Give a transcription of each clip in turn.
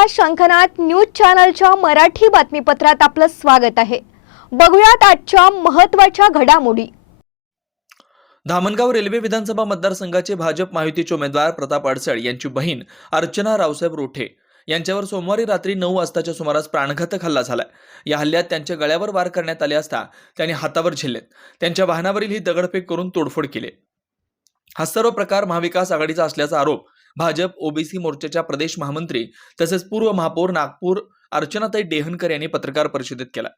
नमस्कार, शंखनाद न्यूज चॅनलच्या मराठी बातमीपत्रात आपलं स्वागत आहे। बघूयात आजच्या महत्त्वाच्या घडामोडी। धामणगाव रेल्वे विधानसभा मतदारसंघाचे भाजप महायुतीचे उमेदवार प्रताप अडसळ यांची बहीण अर्चना रावसाहेब रोठे यांच्यावर सोमवारी रात्री 9 वाजताच्या सुमारास प्राणघातक हल्ला झाला। या हल्ल्यात त्यांच्या गळ्यावर वार करण्यात आले असता त्यांनी हातावर झेललेत। त्यांच्या वाहनावरील ही दगडफेक करून तोडफोड केली। हा सर्व प्रकार महाविकास आघाडीचा असल्याचा आरोप भाजप ओबीसी मोर्चाच्या प्रदेश महामंत्री तसेच पूर्व महापौर नागपूर अर्चनाताई डेहनकर यांनी पत्रकार परिषदेत केला।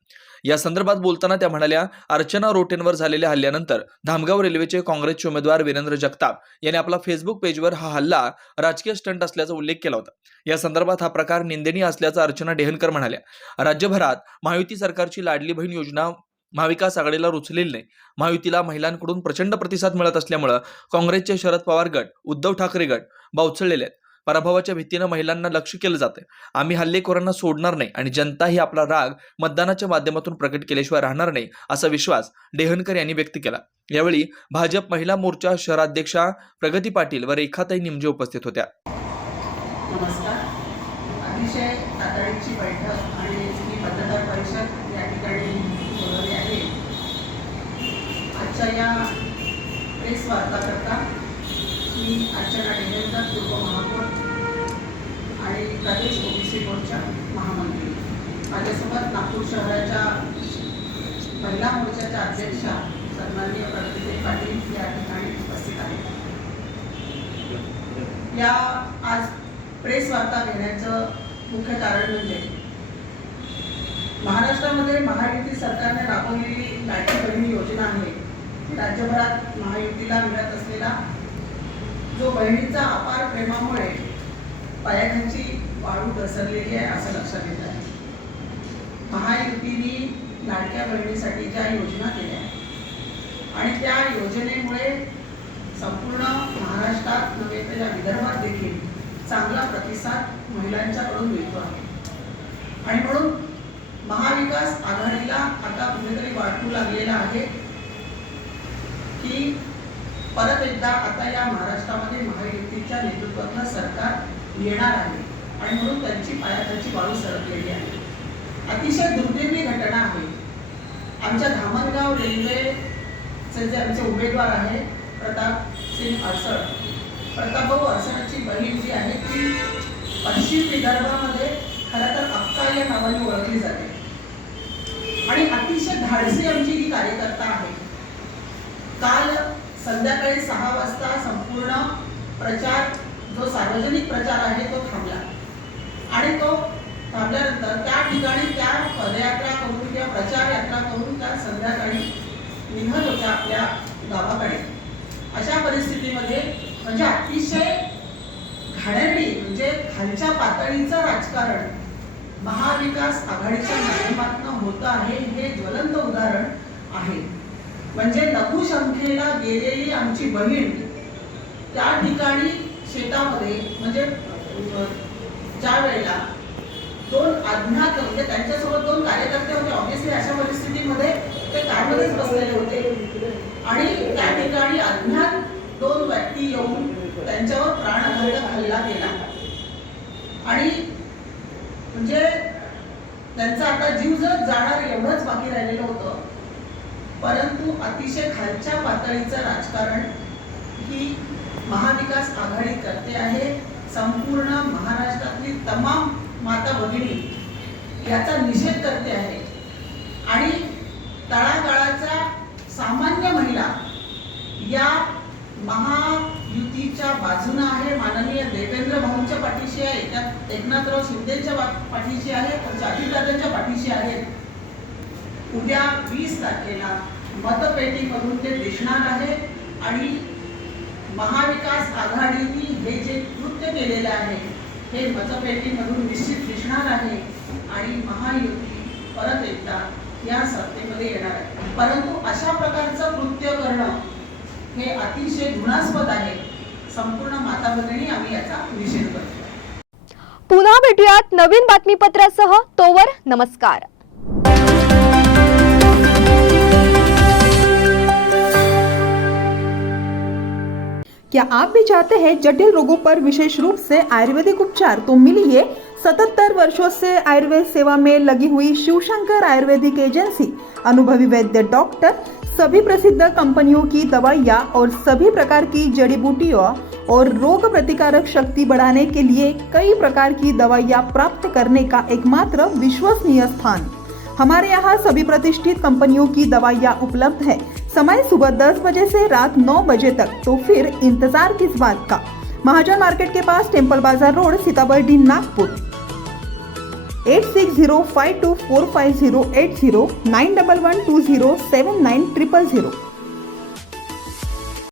या संदर्भात बोलताना त्या म्हणाल्या, अर्चना रोटेंवर झालेल्या हल्ल्यानंतर धामगाव रेल्वेचे काँग्रेसचे उमेदवार वीरेंद्र जगताप यांनी आपला फेसबुक पेजवर हा हल्ला राजकीय स्टंट असल्याचा उल्लेख केला होता। या संदर्भात हा प्रकार निंदनीय असल्याचं अर्चना डेहनकर म्हणाल्या। राज्यभरात महायुती सरकारची लाडली बहीण योजना महाविकास आघाडीला रुचलेली नाही। महायुतीला महिलांकडून प्रचंड प्रतिसाद मिळत असल्यामुळे काँग्रेसचे शरद पवार गट, उद्धव ठाकरे गट बावचळलेले आहेत। पराभवाच्या भीतीने महिलांना लक्ष्य केलं जाते। आम्ही हल्लेखोरांना सोडणार नाही आणि जनताही आपला राग मतदानाच्या माध्यमातून प्रकट केल्याशिवाय राहणार नाही असा विश्वास डेहनकर यांनी व्यक्त केला। यावेळी भाजप महिला मोर्चा शहराध्यक्षा प्रगती पाटील व रेखाताई निमजे उपस्थित होत्या। नमस्कार, अतिशय तातडीची बैठक आणि ही पत्रकार परिषद या ठिकाणी बोलवली आहे। आजच्या या प्रेस वार्ताकरता मी अर्चना डेहनकर, पूर्व महापौर आणि प्रदेश ओबीसी मोर्चा महामंत्री, माझ्यासोबत नागपूर शहराच्या महिला मोर्चाच्या अध्यक्षा सन्माननीय प्रगती पाटील या ठिकाणी उपस्थित आहेत। या आज प्रेस वार्ता घेण्याचं मुख्य कारण म्हणजे महाराष्ट्रामध्ये महायुती सरकारने राबवलेली लाडकी बहीण योजना आहे। राज्यभरात महायुतीला मिळत असलेला जो बहिणीचा अपार प्रेमामुळे पायाखालची वाळू घसरलेली आहे असं लक्षात येत आहे। महायुतीने लाडक्या बहिणीसाठी ज्या योजना केल्या आणि त्या योजनेमुळे संपूर्ण महाराष्ट्रात नव्हे तर या विदर्भात देखील चांगला प्रतिसाद महिलांच्याकडून मिळतो आहे आणि म्हणून महाविकास आघाडीला आता कुठेतरी वाटू लागलेला आहे की परत एकदा आता या महाराष्ट्रामध्ये महायुतीच्या नेतृत्वातलं सरकार येणार आहे आणि म्हणून त्यांची पायाखालची वाळू सरकलेली आहे। अतिशय दुर्दैवी घटना आहे। आमच्या धामणगाव रेल्वेचे जे आमचे उमेदवार आहे प्रताप सिंग अडसळ, प्रतापभाऊ अडसळची बहीण जी आहे ती पश्चिम विदर्भामध्ये खरं तर अक्का या नावाने ओळखली जाते आणि अतिशय धाडसी आमची ही कार्यकर्ता आहे। काल संध्याकाळी 6 वाजता संपूर्ण प्रचार जो सार्वजनिक प्रचार आहे तो थांबला आणि तो थांबल्यानंतर त्या ठिकाणी त्या पदयात्रा करून किंवा प्रचार यात्रा करून त्या संध्याकाळी निघत होत्या आपल्या गावाकडे। अशा परिस्थितीमध्ये म्हणजे अतिशय घाणेरडी म्हणजे खालच्या पातळीचं राजकारण महाविकास आघाडीच्या माध्यमातून होतं आहे हे ज्वलंत उदाहरण आहे। म्हणजे लघुसंख्येला गेलेली आमची बहीण त्या ठिकाणी शेतामध्ये म्हणजे ज्या वेळेला 2 अज्ञात म्हणजे त्यांच्यासोबत 2 कार्यकर्ते होते, ऑब्व्हियसली अशा परिस्थितीमध्ये ते कारमध्येच बसलेले होते आणि त्या ठिकाणी अज्ञात 2 व्यक्ती येऊन त्यांच्यावर प्राणघातक हल्ला केला आणि म्हणजे त्यांचा आता जीव जर जाणार एवढंच बाकी राहिलेलं होतं। परंतु अतिशय खालच्या पातळीचं राजकारण ही महाविकास आघाडी करते आहे। संपूर्ण महाराष्ट्रातली तमाम माता भगिनी याचा निषेध करते आहे आणि तळागाळाचा सामान्य महिला या महायुतीच्या बाजूने आहे। माननीय देवेंद्र भाऊंच्या पाठीशी आहे, एकनाथराव शिंदेच्या पाठीशी आहे, अजितदादांच्या पाठीशी आहे। उद्या 20 तारखेला मतपेटीमधून ते दिसणार आहे आणि महाविकास आघाडीने हे जे कृत्य केलेले आहे हे मतपेटीमधून निश्चित दिसणार आहे आणि महायुती परत एकदा या सत्तेमध्ये येणार आहे। परंतु अशा प्रकारचं कृत्य करणं हे अतिशय घृणास्पद आहे। संपूर्ण माता भगिनी आम्ही याचा निषेध करतो। पुन्हा भेटूयात नवीन बातमीपत्रासह, तोवर नमस्कार। क्या आप भी चाहते हैं जटिल रोगों पर विशेष रूप से आयुर्वेदिक उपचार? तो मिलिए 77 वर्षों से आयुर्वेद सेवा में लगी हुई शिवशंकर आयुर्वेदिक एजेंसी अनुभवी वैद्य डॉक्टर सभी प्रसिद्ध कंपनियों की दवाइयाँ और सभी प्रकार की जड़ी बूटियों और रोग प्रतिकारक शक्ति बढ़ाने के लिए कई प्रकार की दवाइयाँ प्राप्त करने का एकमात्र विश्वसनीय स्थान। हमारे यहाँ सभी प्रतिष्ठित कंपनियों की दवाइयाँ उपलब्ध है। समय सुबह 10 बजे से रात 9 बजे तक, तो फिर इंतजार किस बात का। महाजन मार्केट के पास टेम्पल बाजार रोड, सीताबर्डी, नागपुर। 8605245080 9112079000।